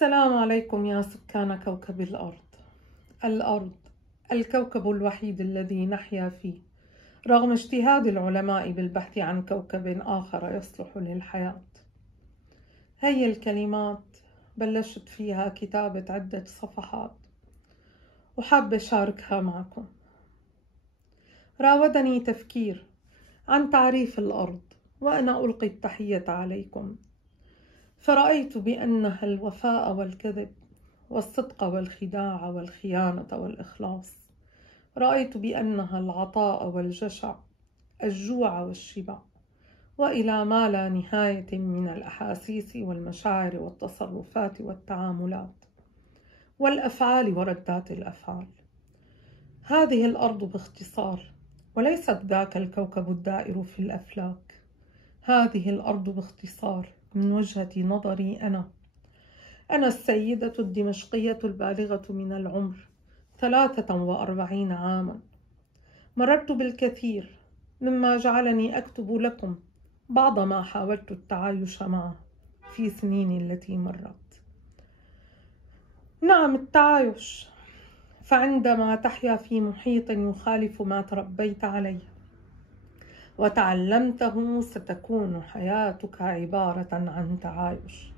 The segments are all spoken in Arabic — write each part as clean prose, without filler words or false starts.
السلام عليكم يا سكان كوكب الأرض الكوكب الوحيد الذي نحيا فيه رغم اجتهاد العلماء بالبحث عن كوكب آخر يصلح للحياة. هي الكلمات بلشت فيها كتابة عدة صفحات وحابة أشاركها معكم. راودني تفكير عن تعريف الأرض وأنا ألقي التحية عليكم، فرأيت بأنها الوفاء والكذب والصدق والخداع والخيانة والإخلاص. رأيت بأنها العطاء والجشع، الجوع والشبع، وإلى ما لا نهاية من الأحاسيس والمشاعر والتصرفات والتعاملات والأفعال وردات الأفعال. هذه الأرض باختصار، وليست ذاك الكوكب الدائر في الأفلاك. هذه الأرض باختصار من وجهة نظري أنا السيدة الدمشقية البالغة من العمر 43 عاما. مررت بالكثير مما جعلني أكتب لكم بعض ما حاولت التعايش معه في سنين التي مرت. نعم، التعايش، فعندما تحيا في محيط يخالف ما تربيت عليه وتعلمته ستكون حياتك عبارة عن تعايش،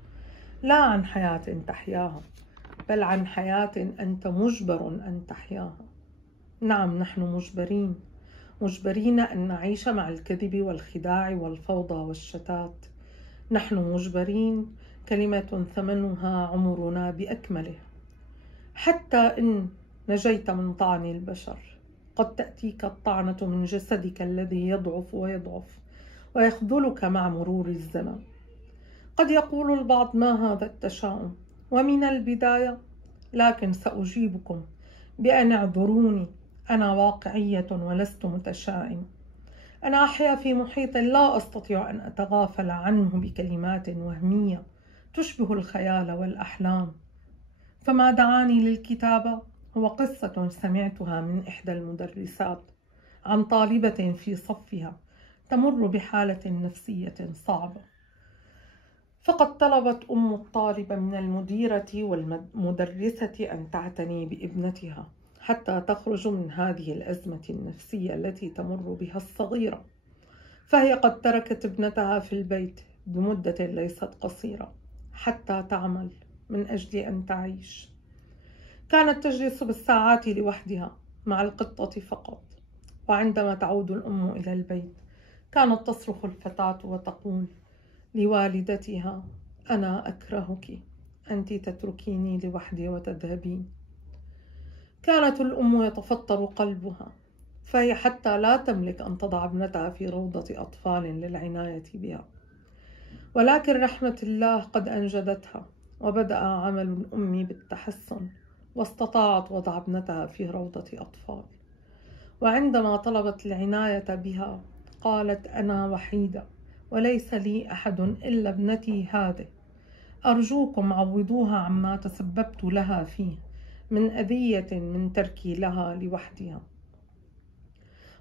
لا عن حياة تحياها، بل عن حياة أنت مجبر أن تحياها. نعم، نحن مجبرين أن نعيش مع الكذب والخداع والفوضى والشتات. نحن مجبرين، كلمة ثمنها عمرنا بأكمله. حتى إن نجيت من طعن البشر، قد تأتيك الطعنة من جسدك الذي يضعف ويخذلك مع مرور الزمن. قد يقول البعض: ما هذا التشاؤم؟ ومن البداية، لكن سأجيبكم بأن اعذروني، أنا واقعية ولست متشائمة. أنا أحيا في محيط لا أستطيع أن أتغافل عنه بكلمات وهمية تشبه الخيال والأحلام. فما دعاني للكتابة هو قصة سمعتها من إحدى المدرسات عن طالبة في صفها تمر بحالة نفسية صعبة، فقد طلبت أم الطالبة من المديرة والمدرسة أن تعتني بابنتها حتى تخرج من هذه الأزمة النفسية التي تمر بها الصغيرة. فهي قد تركت ابنتها في البيت بمدة ليست قصيرة حتى تعمل من أجل أن تعيش. كانت تجلس بالساعات لوحدها مع القطة فقط، وعندما تعود الأم إلى البيت كانت تصرخ الفتاة وتقول لوالدتها: أنا أكرهك، أنت تتركيني لوحدي وتذهبين. كانت الأم يتفطر قلبها، فهي حتى لا تملك أن تضع ابنتها في روضة أطفال للعناية بها، ولكن رحمة الله قد أنجدتها، وبدأ عمل الأم بالتحسن، واستطاعت وضع ابنتها في روضة أطفال. وعندما طلبت العناية بها قالت: أنا وحيدة وليس لي أحد إلا ابنتي هذه، أرجوكم عوضوها عما تسببت لها فيه من أذية من تركي لها لوحدها.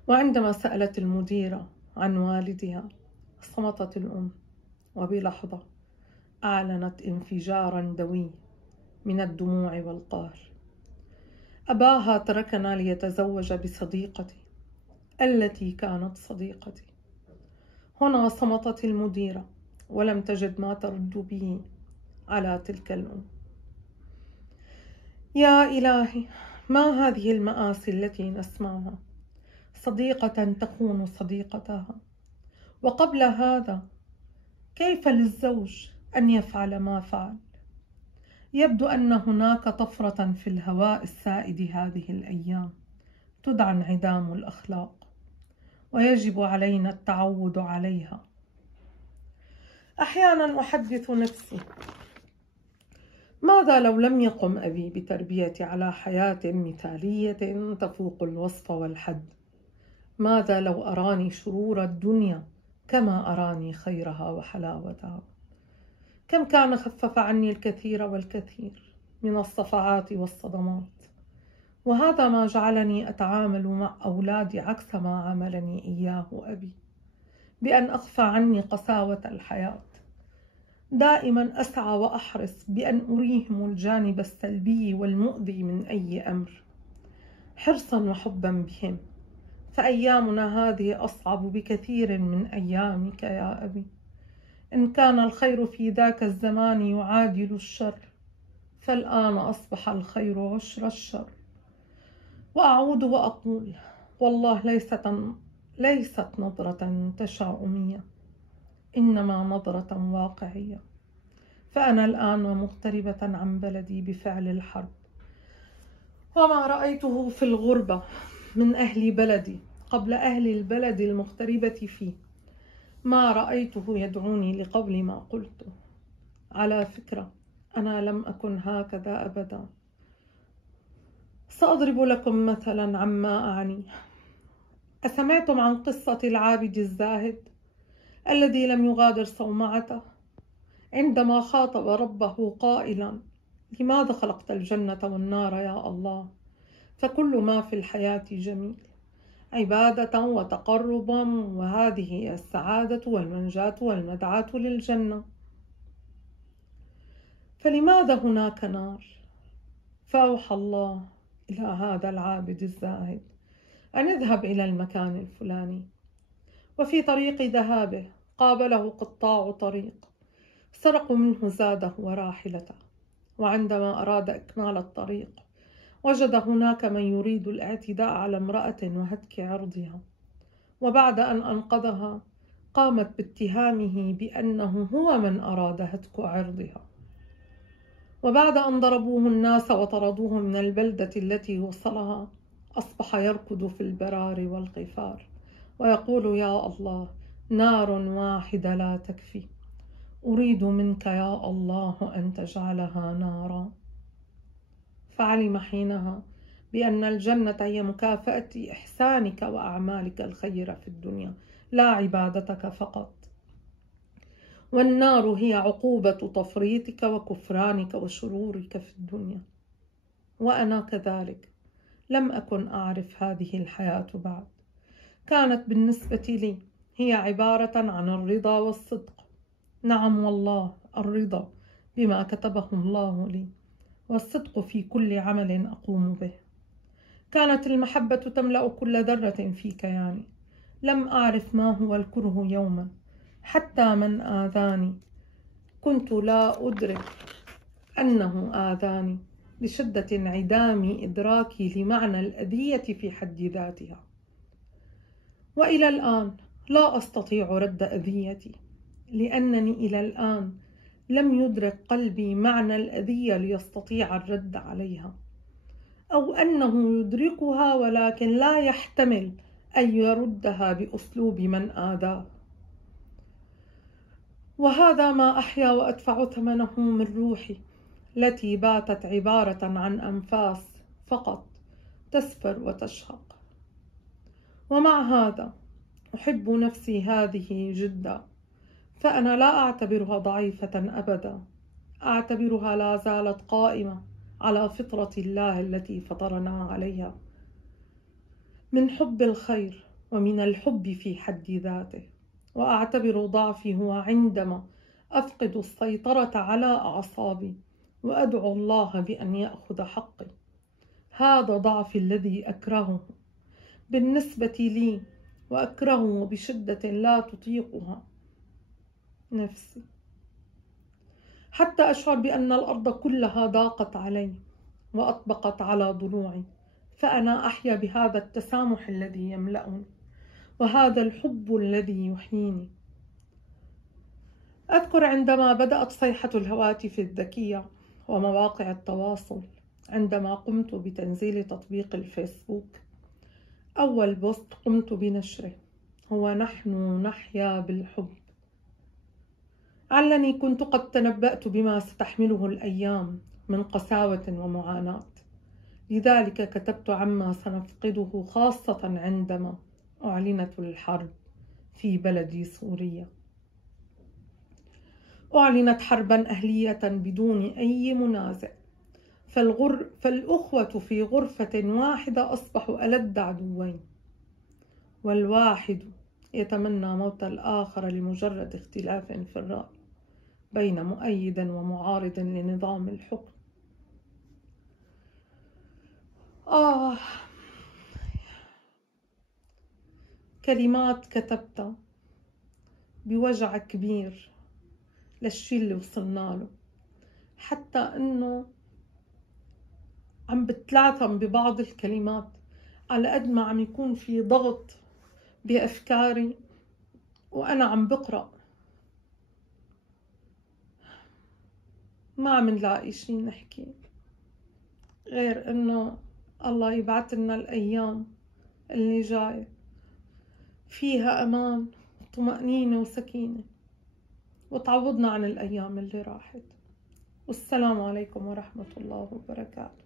وعندما سألت المديرة عن والدها صمتت الأم، وبلحظة أعلنت انفجارا دوي من الدموع والقهر. أباها تركنا ليتزوج بصديقتي التي كانت صديقتي. هنا صمتت المديرة ولم تجد ما ترد به على تلك الأم. يا إلهي، ما هذه المآسي التي نسمعها؟ صديقة تخون صديقتها. وقبل هذا، كيف للزوج أن يفعل ما فعل؟ يبدو أن هناك طفرة في الهواء السائد هذه الأيام تدعى انعدام الأخلاق، ويجب علينا التعود عليها. أحيانا أحدث نفسي: ماذا لو لم يقم أبي بتربيتي على حياة مثالية تفوق الوصف والحد؟ ماذا لو أراني شرور الدنيا كما أراني خيرها وحلاوتها؟ كم كان خفف عني الكثير والكثير من الصفعات والصدمات. وهذا ما جعلني أتعامل مع أولادي عكس ما عاملني إياه أبي، بأن أخفى عني قساوة الحياة، دائما أسعى وأحرص بأن أريهم الجانب السلبي والمؤذي من أي أمر، حرصا وحبا بهم، فأيامنا هذه أصعب بكثير من أيامك يا أبي. إن كان الخير في ذاك الزمان يعادل الشر، فالآن أصبح الخير عشر الشر. وأعود وأقول: والله ليست نظرة تشاؤمية، إنما نظرة واقعية. فأنا الآن مغتربة عن بلدي بفعل الحرب، وما رأيته في الغربة من أهل بلدي قبل أهل البلد المغتربة فيه ما رأيته يدعوني لقول ما قلته. على فكرة، أنا لم أكن هكذا أبدا. سأضرب لكم مثلا عما أعني. أسمعتم عن قصة العابد الزاهد الذي لم يغادر صومعته عندما خاطب ربه قائلا: لماذا خلقت الجنة والنار يا الله؟ فكل ما في الحياة جميل، عبادة وتقربا، وهذه هي السعادة والمنجاة والمدعاة للجنة، فلماذا هناك نار؟ فأوحى الله إلى هذا العابد الزاهد أن يذهب إلى المكان الفلاني. وفي طريق ذهابه قابله قطاع طريق، سرقوا منه زاده وراحلته، وعندما أراد إكمال الطريق وجد هناك من يريد الاعتداء على امرأة وهتك عرضها، وبعد أن أنقذها قامت باتهامه بأنه هو من أراد هتك عرضها. وبعد أن ضربوه الناس وطردوه من البلدة التي وصلها، أصبح يركض في البرار والقفار ويقول: يا الله، نار واحدة لا تكفي، أريد منك يا الله أن تجعلها نارا. فعلم حينها بأن الجنة هي مكافأة إحسانك وأعمالك الخيرة في الدنيا، لا عبادتك فقط، والنار هي عقوبة تفريطك وكفرانك وشرورك في الدنيا. وأنا كذلك لم أكن أعرف هذه الحياة بعد. كانت بالنسبة لي هي عبارة عن الرضا والصدق. نعم والله، الرضا بما كتبه الله لي، والصدق في كل عمل أقوم به. كانت المحبة تملأ كل ذرة في كياني. لم أعرف ما هو الكره يوما، حتى من آذاني كنت لا أدرك أنه آذاني لشدة انعدام إدراكي لمعنى الأذية في حد ذاتها. وإلى الآن لا أستطيع رد أذيتي، لأنني إلى الآن لم يدرك قلبي معنى الأذية ليستطيع الرد عليها، أو أنه يدركها ولكن لا يحتمل أن يردها بأسلوب من آذاه. وهذا ما أحيا وأدفع ثمنه من روحي التي باتت عبارة عن أنفاس فقط تسفر وتشهق. ومع هذا أحب نفسي هذه جدا، فأنا لا أعتبرها ضعيفة أبدا، أعتبرها لا زالت قائمة على فطرة الله التي فطرنا عليها من حب الخير ومن الحب في حد ذاته. وأعتبر ضعفي هو عندما أفقد السيطرة على أعصابي وأدعو الله بأن يأخذ حقي. هذا ضعفي الذي أكرهه بالنسبة لي، وأكرهه بشدة لا تطيقها نفسي، حتى أشعر بأن الأرض كلها ضاقت علي وأطبقت على ضلوعي. فأنا أحيا بهذا التسامح الذي يملأني، وهذا الحب الذي يحييني. أذكر عندما بدأت صيحة الهواتف الذكية ومواقع التواصل، عندما قمت بتنزيل تطبيق الفيسبوك، أول بوست قمت بنشره هو: نحن نحيا بالحب. علني كنت قد تنبأت بما ستحمله الأيام من قساوة ومعاناة، لذلك كتبت عما سنفقده، خاصة عندما أعلنت الحرب في بلدي سوريا. أعلنت حربا أهلية بدون أي منازع، فالأخوة في غرفة واحدة أصبحوا ألد عدوين، والواحد يتمنى موت الآخر لمجرد اختلاف في الرأي. بين مؤيد ومعارض لنظام الحكم. كلمات كتبتها بوجع كبير للشي اللي وصلنا له، حتى انه عم بتلعثم ببعض الكلمات على قد ما عم يكون في ضغط بأفكاري وأنا عم بقرأ، ما عم نلاقي شي نحكي غير إنه الله يبعث لنا الأيام اللي جاية فيها أمان وطمأنينة وسكينة، وتعوضنا عن الأيام اللي راحت. والسلام عليكم ورحمة الله وبركاته.